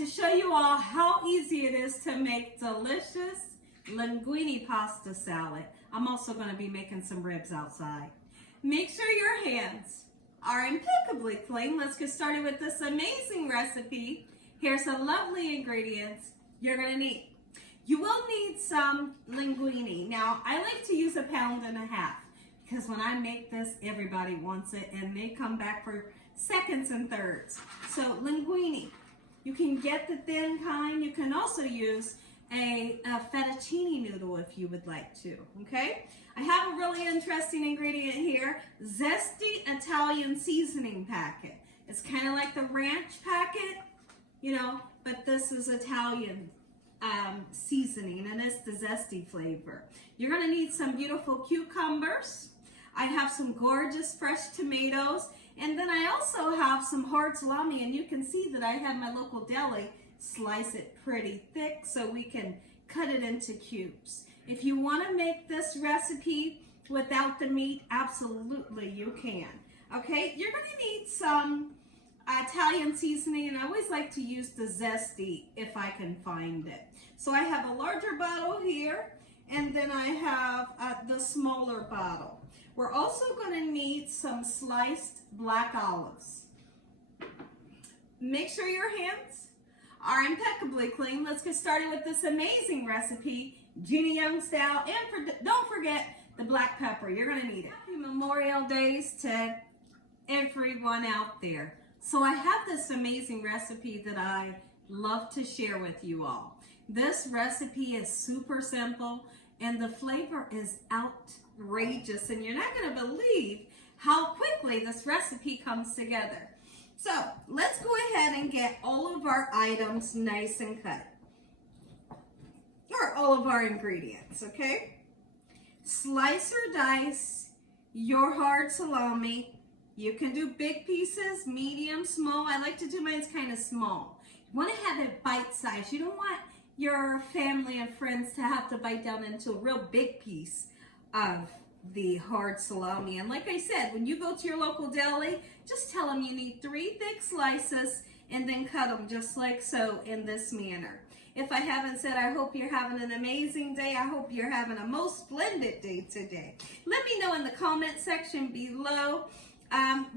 to show you all how easy it is to make delicious linguine pasta salad. I'm also going to be making some ribs outside. Make sure your hands are impeccably clean. Let's get started with this amazing recipe. Here's some lovely ingredients you're going to need. You will need some linguine. Now, I like to use 1.5 pounds because when I make this, everybody wants it and they come back for seconds and thirds. So linguine, you can get the thin kind. You can also use a fettuccine noodle if you would like to, okay? I have a really interesting ingredient here, zesty Italian seasoning packet. It's kind of like the ranch packet, you know, but this is Italian seasoning, and it's the zesty flavor. You're gonna need some beautiful cucumbers. I have some gorgeous fresh tomatoes, and then I also have some hard salami, and you can see that I have my local deli slice it pretty thick so we can cut it into cubes. If you want to make this recipe without the meat, absolutely you can. Okay, you're going to need some Italian seasoning, and I always like to use the zesty if I can find it. So I have a larger bottle here, and then I have the smaller bottle. We're also going to need some sliced black olives. Make sure your hands are impeccably clean. Let's get started with this amazing recipe, Gina Young style, and don't forget the black pepper. You're going to need it. Happy Memorial Days to everyone out there. So I have this amazing recipe that I love to share with you all. This recipe is super simple and the flavor is outrageous, and you're not going to believe how quickly this recipe comes together. So let's go ahead and get all of our items nice and cut, or all of our ingredients, okay? Slice or dice your hard salami. You can do big pieces, medium, small. I like to do mine kind of small. You want to have it bite-sized. You don't want your family and friends to have to bite down into a real big piece of the hard salami. And like I said, when you go to your local deli, just tell them you need 3 thick slices and then cut them just like so in this manner. If I haven't said, I hope you're having an amazing day. I hope you're having a most splendid day today. Let me know in the comment section below,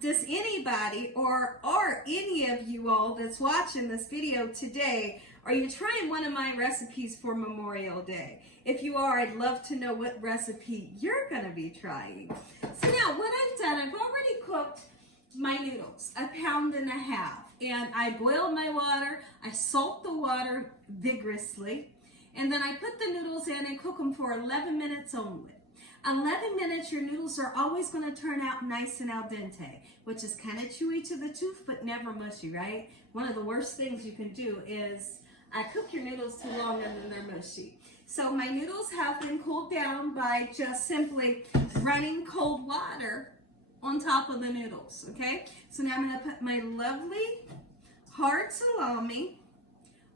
does anybody or are any of you all that's watching this video today, are you trying one of my recipes for Memorial Day? If you are, I'd love to know what recipe you're going to be trying. So now what I've done, I've already cooked my noodles 1.5 pounds, and I boiled my water. I salt the water vigorously, and then I put the noodles in and cook them for 11 minutes only. 11 minutes, your noodles are always going to turn out nice and al dente, which is kind of chewy to the tooth, but never mushy, right? One of the worst things you can do is cook your noodles too long and then they're mushy. So my noodles have been cooled down by just simply running cold water on top of the noodles, okay? So now I'm going to put my lovely hard salami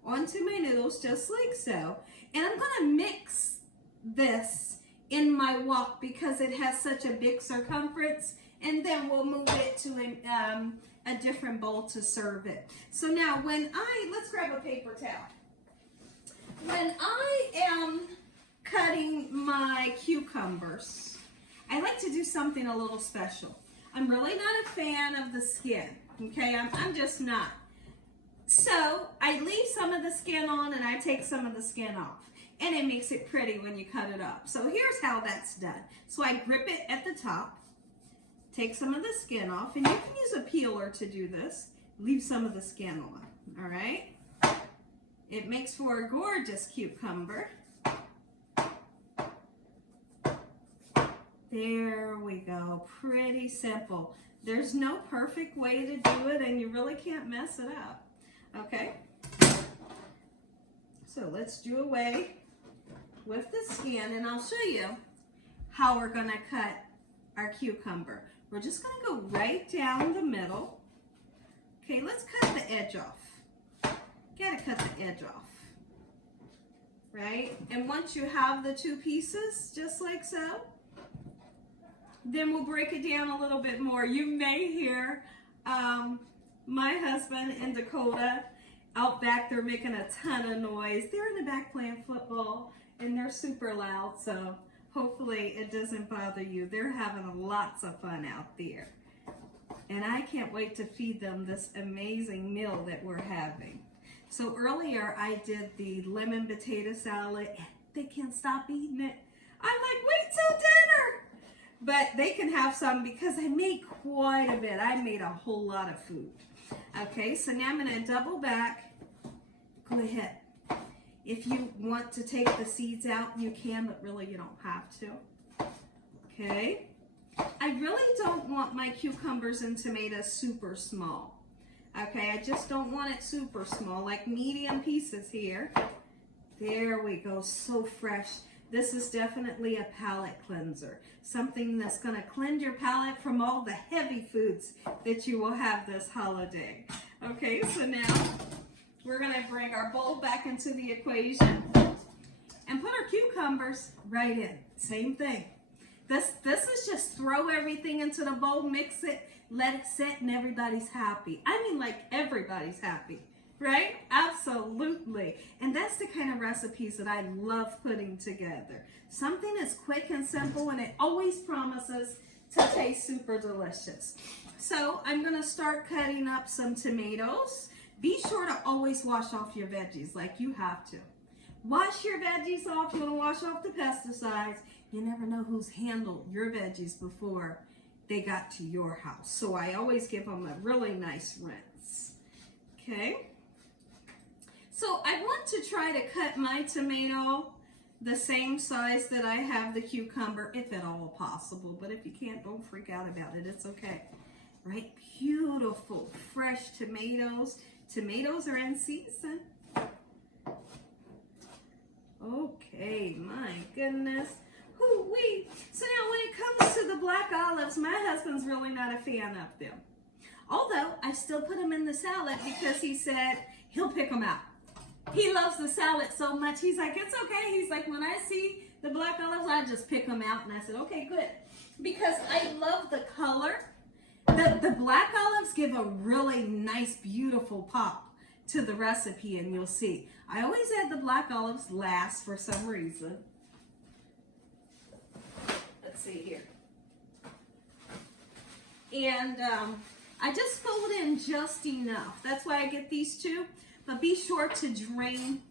onto my noodles just like so. And I'm going to mix this in my wok because it has such a big circumference, and then we'll move it to a different bowl to serve it. So now let's grab a paper towel. When I am cutting my cucumbers, I like to do something a little special. I'm really not a fan of the skin, okay? I'm just not. So I leave some of the skin on and I take some of the skin off. And it makes it pretty when you cut it up. So here's how that's done. So I grip it at the top, take some of the skin off, and you can use a peeler to do this. Leave some of the skin on, all right? It makes for a gorgeous cucumber. There we go, pretty simple. There's no perfect way to do it, and you really can't mess it up, okay? So let's do away with the skin, and I'll show you how we're gonna cut our cucumber. We're just gonna go right down the middle. Okay, let's cut the edge off. Gotta cut the edge off, right? And once you have the 2 pieces, just like so, then we'll break it down a little bit more. You may hear my husband in Dakota out back, they're making a ton of noise. They're in the back playing football and they're super loud, so hopefully it doesn't bother you. They're having lots of fun out there. And I can't wait to feed them this amazing meal that we're having. So earlier I did the lemon potato salad. They can't stop eating it. I'm like, wait till dinner. But they can have some because I made quite a bit. I made a whole lot of food. Okay, so now I'm going to double back. Go ahead. If you want to take the seeds out, you can, but really you don't have to. Okay. I really don't want my cucumbers and tomatoes super small. Okay, I just don't want it super small, like medium pieces here. There we go, so fresh. This is definitely a palate cleanser. Something that's going to cleanse your palate from all the heavy foods that you will have this holiday. Okay, so now we're going to bring our bowl back into the equation and put our cucumbers right in. Same thing. This is just throw everything into the bowl, mix it, let it sit, and everybody's happy. I mean, like, everybody's happy, right? Absolutely. And that's the kind of recipes that I love putting together. Something that's quick and simple, and it always promises to taste super delicious. So I'm going to start cutting up some tomatoes. Be sure to always wash off your veggies, like you have to. Wash your veggies off. You want to wash off the pesticides. You never know who's handled your veggies before they got to your house. So I always give them a really nice rinse. Okay. So I want to try to cut my tomato the same size that I have the cucumber, if at all possible. But if you can't, don't freak out about it. It's okay. Right? Beautiful, fresh tomatoes. Tomatoes are in season. Okay, my goodness. Woo-wee. So now when it comes to the black olives, my husband's really not a fan of them. Although I still put them in the salad because he said he'll pick them out. He loves the salad so much. He's like, it's okay. He's like, when I see the black olives, I just pick them out. And I said, okay, good. Because I love the color. The black olives give a really nice, beautiful pop to the recipe, and you'll see. I always add the black olives last for some reason. Let's see here. And I just fold in just enough. That's why I get these two. But be sure to drain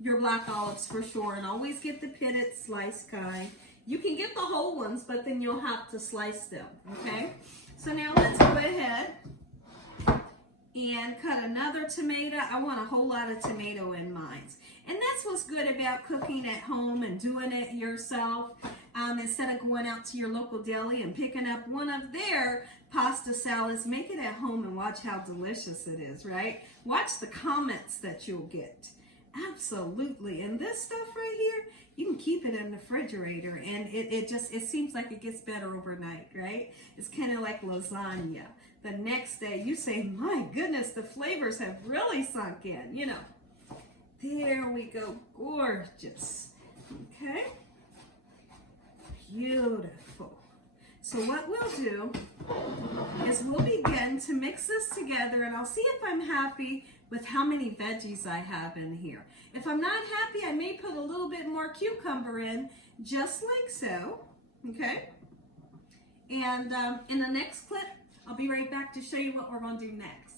your black olives for sure, and always get the pitted slice kind. You can get the whole ones, but then you'll have to slice them, okay? So now let's go ahead and cut another tomato. I want a whole lot of tomato in mine. And that's what's good about cooking at home and doing it yourself. Instead of going out to your local deli and picking up one of their pasta salads, make it at home and watch how delicious it is, right? Watch the comments that you'll get. Absolutely. And this stuff right here, you can keep it in the refrigerator, and it seems like it gets better overnight, right? It's kind of like lasagna. The next day you say, my goodness, the flavors have really sunk in, you know. There we go. Gorgeous. Okay. Beautiful. So what we'll do is we'll begin to mix this together, and I'll see if I'm happy with how many veggies I have in here. If I'm not happy, I may put a little bit more cucumber in, just like so, okay? And in the next clip, I'll be right back to show you what we're going to do next.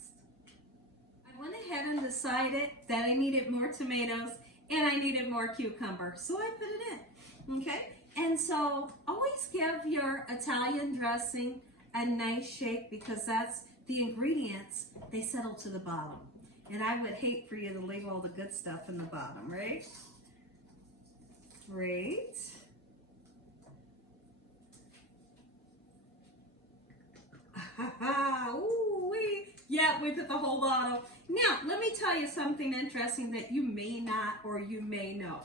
I went ahead and decided that I needed more tomatoes and I needed more cucumber, so I put it in, okay? And so always give your Italian dressing a nice shake, because that's the ingredients, they settle to the bottom. And I would hate for you to leave all the good stuff in the bottom, right? Great. Ooh-wee. Yeah, we put the whole bottle. Now, let me tell you something interesting that you may not or you may know.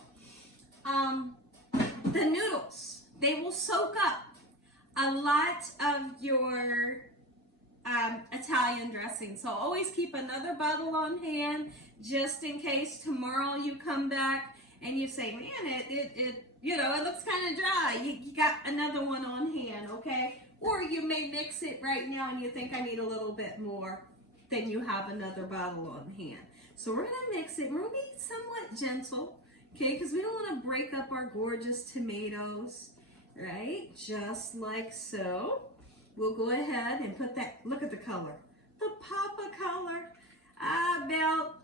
The noodles, they will soak up a lot of your Italian dressing. So always keep another bottle on hand just in case tomorrow you come back and you say, man, it you know, it looks kind of dry. You got another one on hand, okay? Or you may mix it right now and you think I need a little bit more. then you have another bottle on hand. So we're gonna mix it. We're gonna be somewhat gentle, okay? Because we don't want to break up our gorgeous tomatoes, right? Just like so. We'll go ahead and put that, look at the color. The pop of color, about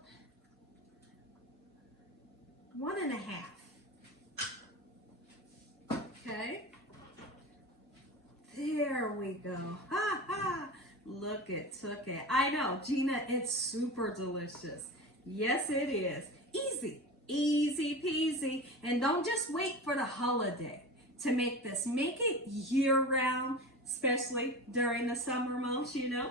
1.5. Okay. There we go. Ha ha. Look it, took it. I know, Gina, it's super delicious. Yes, it is. Easy, easy peasy. And don't just wait for the holiday to make this. Make it year round, especially during the summer months, you know.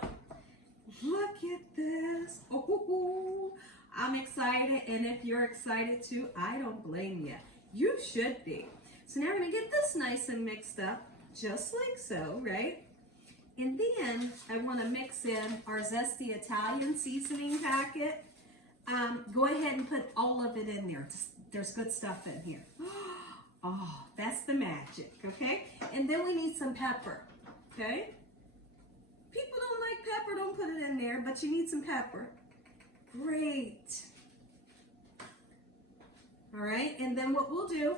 Look at this. Oh, I'm excited. And if you're excited too, I don't blame you. You should be. So now we're going to get this nice and mixed up, just like so, right? And then I want to mix in our zesty Italian seasoning packet. Go ahead and put all of it in there. There's good stuff in here. Oh, that's the magic, okay? And then we need some pepper, okay? People don't like pepper, don't put it in there, but you need some pepper. Great. All right, and then what we'll do,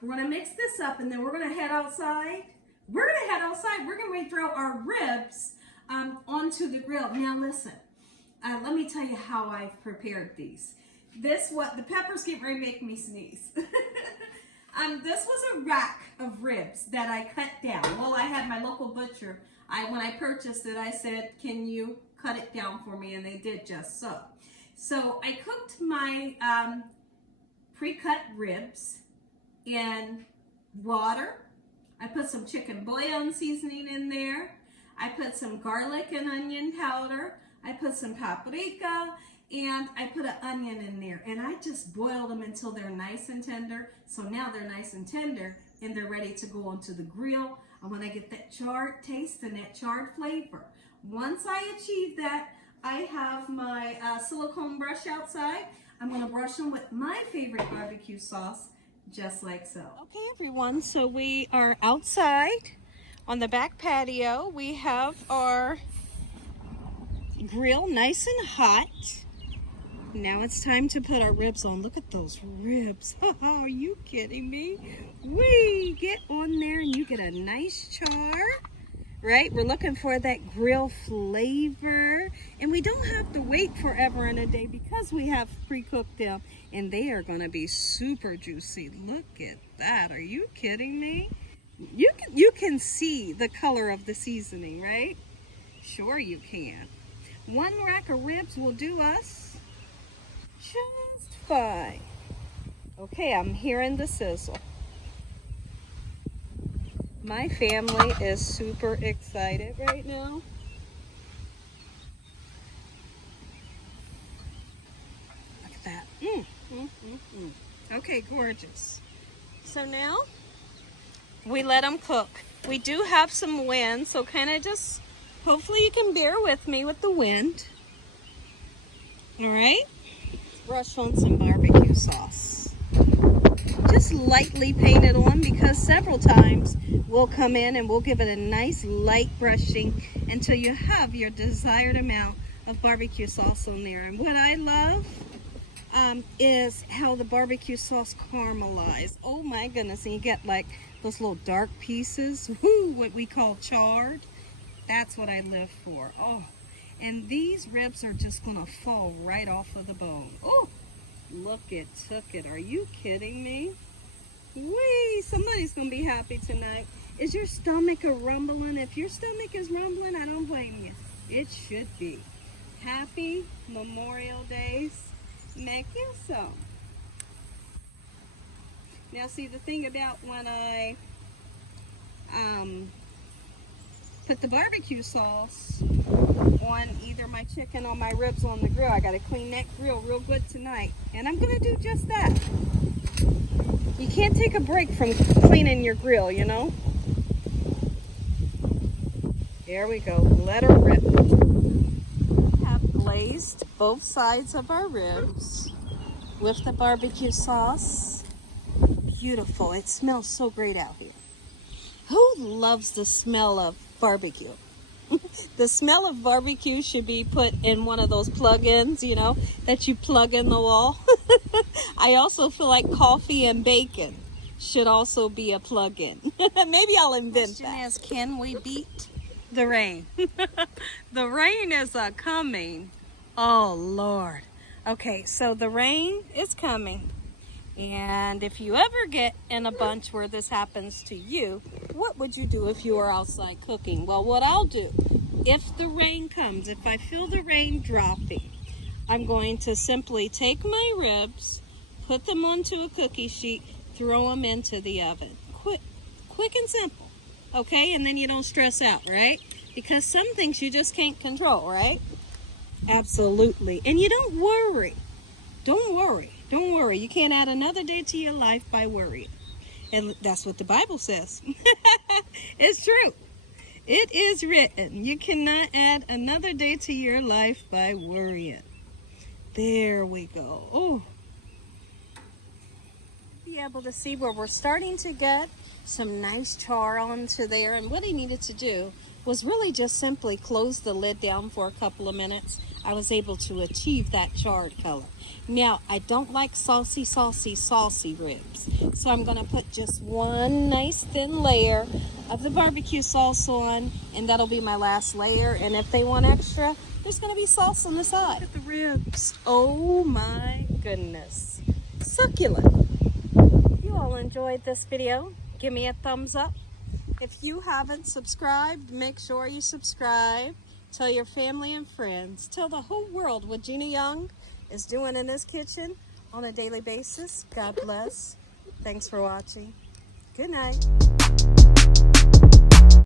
we're gonna mix this up and then we're gonna head outside. We're gonna throw our ribs onto the grill. Now listen, let me tell you how I've prepared these. The peppers get ready to make me sneeze. This was a rack of ribs that I cut down. Well, I had my local butcher. When I purchased it, I said, can you cut it down for me? And they did just so. So I cooked my pre-cut ribs in water. I put some chicken bouillon seasoning in there. I put some garlic and onion powder. I put some paprika, and I put an onion in there. And I just boiled them until they're nice and tender. So now they're nice and tender, and they're ready to go onto the grill. I want to get that charred taste and that charred flavor. Once I achieve that, I have my silicone brush outside. I'm going to brush them with my favorite barbecue sauce, just like so. Okay, everyone, so we are outside on the back patio. We have our grill nice and hot. Now it's time to put our ribs on. Look at those ribs. Oh, are you kidding me? We get on there and you get a nice char, right? We're looking for that grill flavor. And we don't have to wait forever and a day because we have pre-cooked them. And they are going to be super juicy. Look at that. Are you kidding me? You can see the color of the seasoning, right? Sure you can. One rack of ribs will do us just fine. Okay, I'm hearing the sizzle. My family is super excited right now. Look at that. Okay, gorgeous. So now we let them cook. We do have some wind, so kind of just, hopefully you can bear with me with the wind. All right. Brush on some barbecue sauce. Just lightly paint it on because several times we'll come in and we'll give it a nice light brushing until you have your desired amount of barbecue sauce on there. And what I love is how the barbecue sauce caramelizes. Oh my goodness, and you get like those little dark pieces, what we call charred. That's what I live for. Oh. And these ribs are just going to fall right off of the bone. Oh, look it, took it. Are you kidding me? Whee, somebody's going to be happy tonight. Is your stomach a-rumbling? If your stomach is rumbling, I don't blame you. It should be. Happy Memorial Days. Make you some. Now, see, the thing about when I put the barbecue sauce on either my chicken or my ribs on the grill, I got to clean that grill real good tonight. And I'm going to do just that. You can't take a break from cleaning your grill, you know. There we go. Let her rip. Have glazed both sides of our ribs with the barbecue sauce. Beautiful. It smells so great out here. Who loves the smell of barbecue? The smell of barbecue should be put in one of those plug-ins, you know, that you plug in the wall. I also feel like coffee and bacon should also be a plug-in. Maybe I'll invent that. Question is, can we beat the rain? The rain is coming. Oh, Lord. Okay, so the rain is coming. And if you ever get in a bunch where this happens to you, what would you do if you were outside cooking? Well, what I'll do, if the rain comes, if I feel the rain dropping, I'm going to simply take my ribs, put them onto a cookie sheet, throw them into the oven. Quick and simple, okay? And then you don't stress out, right? Because some things you just can't control, right? Absolutely. And you don't worry. Don't worry. Don't worry. You can't add another day to your life by worrying. And that's what the Bible says. It's true. It is written. You cannot add another day to your life by worrying. There we go. Oh. Be able to see where we're starting to get some nice char onto there. And what I needed to do was really just simply close the lid down for a couple of minutes. I was able to achieve that charred color. Now, I don't like saucy ribs. So I'm gonna put just one nice thin layer of the barbecue sauce on, and that'll be my last layer. And if they want extra, there's gonna be sauce on the side. Look at the ribs. Oh my goodness. Succulent. If you all enjoyed this video, give me a thumbs up. If you haven't subscribed, make sure you subscribe. Tell your family and friends. Tell the whole world what Gina Young is doing in this kitchen on a daily basis. God bless. Thanks for watching. Good night.